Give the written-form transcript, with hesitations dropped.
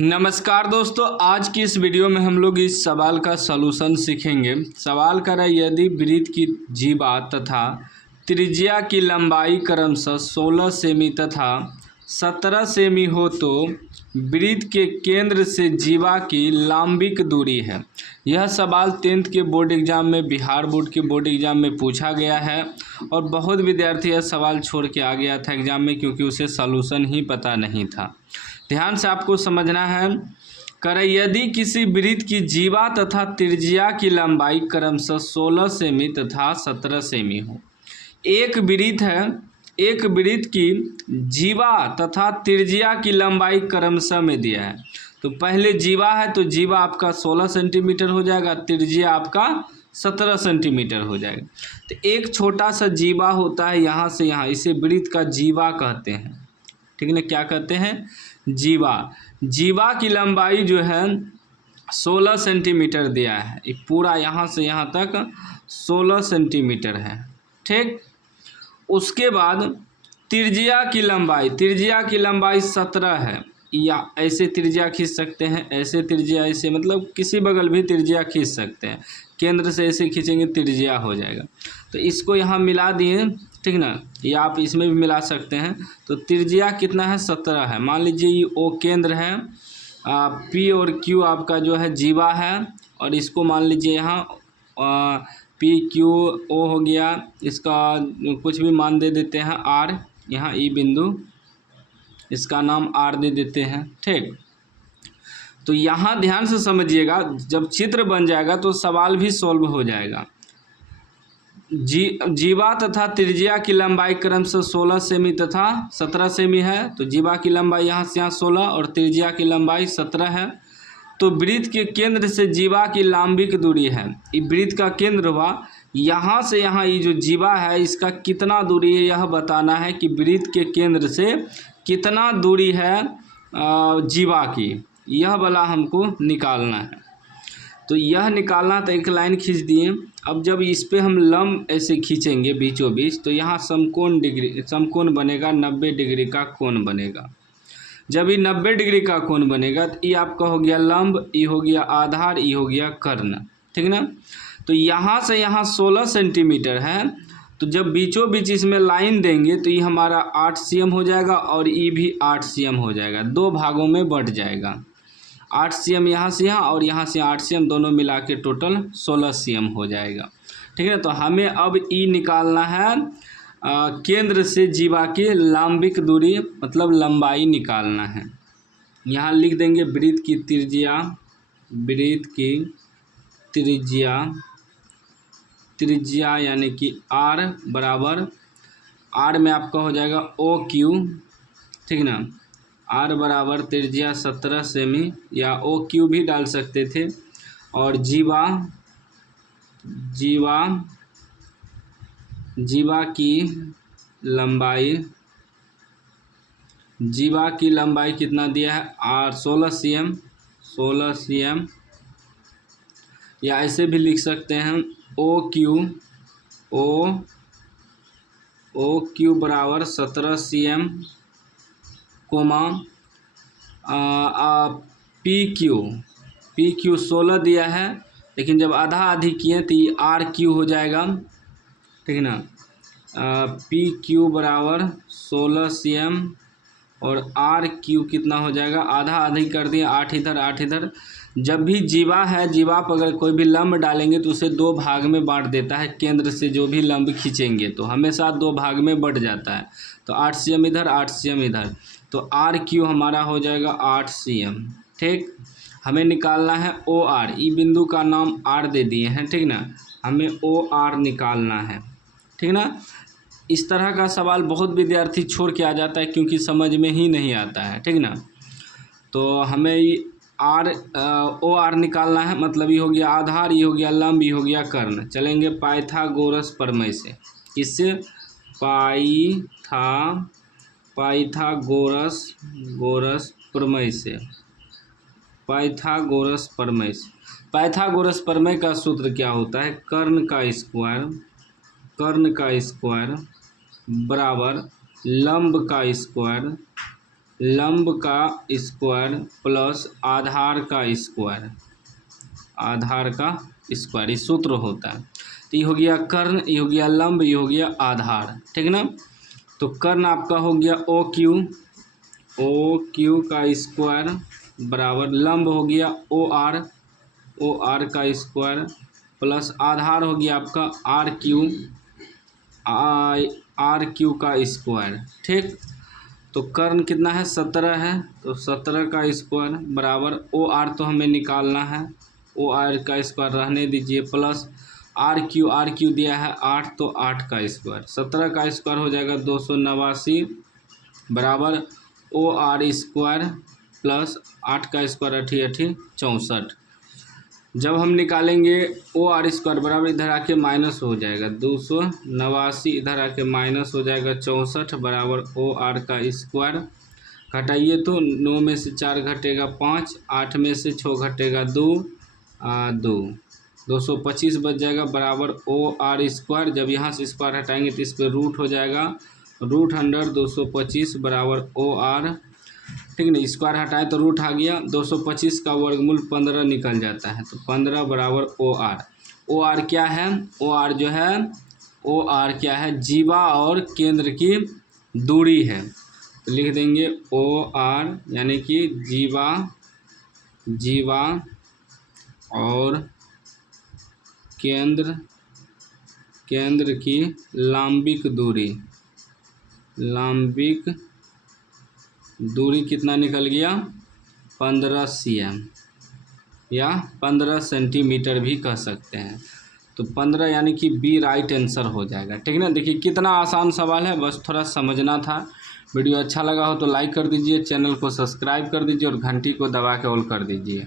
नमस्कार दोस्तों, आज की इस वीडियो में हम लोग इस सवाल का सलूशन सीखेंगे। सवाल कर रहा है, यदि वृत्त की जीवा तथा त्रिज्या की लंबाई क्रमशः 16 सेमी तथा 17 सेमी हो तो वृत्त के केंद्र से जीवा की लंबिक दूरी है। यह सवाल 10th के बोर्ड एग्जाम में, बिहार बोर्ड के बोर्ड एग्जाम में पूछा गया है और बहुत विद्यार्थी यह सवाल छोड़ के आ गया था एग्जाम में क्योंकि उसे सलूशन ही पता नहीं था। ध्यान से आपको समझना है। करें, यदि किसी वृत्त की जीवा तथा त्रिज्या की लंबाई क्रमशः 16 सेमी तथा 17 सेमी हो। एक वृत्त है, एक वृत्त की जीवा तथा त्रिज्या की लंबाई क्रमशः में दिया है। तो पहले जीवा है तो जीवा आपका 16 सेंटीमीटर हो जाएगा, त्रिज्या आपका 17 सेंटीमीटर हो जाएगा। तो एक छोटा सा जीवा होता है यहाँ से यहाँ, इसे वृत्त का जीवा कहते हैं। ठीक है, क्या कहते हैं? जीवा। जीवा की लंबाई जो है 16 सेंटीमीटर दिया है। ये पूरा यहाँ से यहाँ तक 16 सेंटीमीटर है। ठीक, उसके बाद त्रिज्या की लंबाई 17 है। या ऐसे त्रिज्या खींच सकते हैं, ऐसे त्रिज्या, ऐसे मतलब किसी बगल भी त्रिज्या खींच सकते हैं। केंद्र से ऐसे खींचेंगे त्रिज्या हो जाएगा। तो इसको यहाँ मिला दिए, ठीक ना, या आप इसमें भी मिला सकते हैं। तो त्रिज्या कितना है? 17 है। मान लीजिए ये ओ केंद्र है, पी और क्यू आपका जो है जीवा है, और इसको मान लीजिए यहाँ पी क्यू ओ हो गया, इसका कुछ भी मान दे देते हैं आर, यहाँ ई बिंदु, इसका नाम आर दे देते हैं। ठीक, तो यहाँ ध्यान से समझिएगा, जब चित्र बन जाएगा तो सवाल भी सॉल्व हो जाएगा। जीवा तथा त्रिज्या की लंबाई क्रमशः 16 सेमी तथा 17 सेमी है। तो जीवा की लंबाई यहाँ से यहाँ 16 और त्रिज्या की लंबाई 17 है। तो वृत्त के केंद्र से जीवा की लंबिक दूरी है। ये वृत्त का केंद्र हुआ, यहाँ से यहाँ ये जो जीवा है इसका कितना दूरी है यह बताना है कि वृत्त के केंद्र से कितना दूरी है जीवा की, यह वाला हमको निकालना है। तो यह निकालना, तो एक लाइन खींच दिए। अब जब इस पे हम लंब ऐसे खींचेंगे बीचों बीच, तो यहाँ समकोण बनेगा, 90 डिग्री का कोण बनेगा। जब ये 90 डिग्री का कोण बनेगा तो ये आपका हो गया लंब, ये हो गया आधार, ये हो गया कर्ण। ठीक ना। तो यहाँ से यहाँ 16 सेंटीमीटर है, तो जब बीचों बीच इसमें लाइन देंगे तो ये हमारा 8 cm हो जाएगा और ये भी 8 cm हो जाएगा, दो भागों में बंट जाएगा। 8 cm यहाँ से यहाँ और यहाँ से 8 cm, दोनों मिला के टोटल 16 cm हो जाएगा। ठीक है, तो हमें अब ई निकालना है, केंद्र से जीवा की लंबिक दूरी मतलब लंबाई निकालना है। यहाँ लिख देंगे वृत्त की त्रिज्या यानी कि आर बराबर, आर में आपका हो जाएगा ओ क्यू। ठीक ना, आर बराबर त्रिज्या 17 सेमी, या ओ क्यू भी डाल सकते थे। और जीवा की लंबाई कितना दिया है? आर 16 cm, या ऐसे भी लिख सकते हैं ओ क्यू बराबर 17 cm, कोमा पी क्यू 16 दिया है, लेकिन जब आधा आधी किए तो ये आर क्यू हो जाएगा। ठीक है ना, पी क्यू बराबर 16 cm और आर क्यू कितना हो जाएगा? आधा आधी कर दिए, 8 इधर 8 इधर। जब भी जीवा है, जीवा पर अगर कोई भी लंब डालेंगे तो उसे दो भाग में बांट देता है। केंद्र से जो भी लंब खींचेंगे तो हमेशा दो भाग में बंट जाता है। तो 8 cm इधर, 8 cm इधर, तो आर क्यू हमारा हो जाएगा 8 cm। ठीक, हमें निकालना है ओ आर, ई बिंदु का नाम आर दे दिए हैं। ठीक ना, हमें ओ आर निकालना है। ठीक ना, इस तरह का सवाल बहुत विद्यार्थी छोड़ के आ जाता है क्योंकि समझ में ही नहीं आता है। ठीक ना, तो हमें ओ आर निकालना है, मतलब ये हो गया आधार, ये हो गया लंब, ये हो गया कर्ण। चलेंगे पाइथागोरस प्रमेय से, इससे पाइथागोरस पाइथागोरस प्रमेय का सूत्र क्या होता है? कर्ण का स्क्वायर बराबर लंब का स्क्वायर लंब का स्क्वायर प्लस आधार का स्क्वायर, आधार का स्क्वायर, ये सूत्र होता है। तो ये हो गया कर्ण, ये हो गया लंब, ये हो गया आधार, ठीक ना। तो कर्ण आपका हो गया ओ क्यू का स्क्वायर बराबर लंब हो गया ओ आर का स्क्वायर प्लस आधार हो गया आपका आर क्यू का स्क्वायर, ठीक। तो कर्ण कितना है 17 है, तो 17 का स्क्वायर बराबर ओ आर तो हमें निकालना है, ओ आर का स्क्वायर रहने दीजिए प्लस आर क्यू दिया है 8, तो 8 का स्क्वायर, 17 का स्क्वायर हो जाएगा 289 बराबर ओ आर स्क्वायर प्लस 8 का स्क्वायर 8 64। जब हम निकालेंगे ओ आर स्क्वायर बराबर इधर आके माइनस हो जाएगा 289, इधर आके माइनस हो जाएगा 64 बराबर ओ आर का स्क्वायर। घटाइए तो 9 में से 4 घटेगा 5, 8 में से 6 घटेगा 2 225 बच जाएगा बराबर ओ आर स्क्वायर। जब यहाँ से स्क्वायर हटाएंगे तो इस पर रूट हो जाएगा, रूट अंडर 225 बराबर ओ आर, ठीक है ना। स्क्वायर हटाए तो रूट आ गया, 225 का वर्गमूल 15 निकल जाता है, तो 15 बराबर ओ आर। ओ आर क्या है, ओ आर जो है, ओ आर क्या है, जीवा और केंद्र की दूरी है। तो लिख देंगे ओ आर यानी कि जीवा और केंद्र की लांबिक दूरी कितना निकल गया 15 cm या 15 सेंटीमीटर भी कह सकते हैं। तो 15 यानी कि बी राइट आंसर हो जाएगा, ठीक ना। देखिए कितना आसान सवाल है, बस थोड़ा समझना था। वीडियो अच्छा लगा हो तो लाइक कर दीजिए, चैनल को सब्सक्राइब कर दीजिए और घंटी को दबा के ऑल कर दीजिए।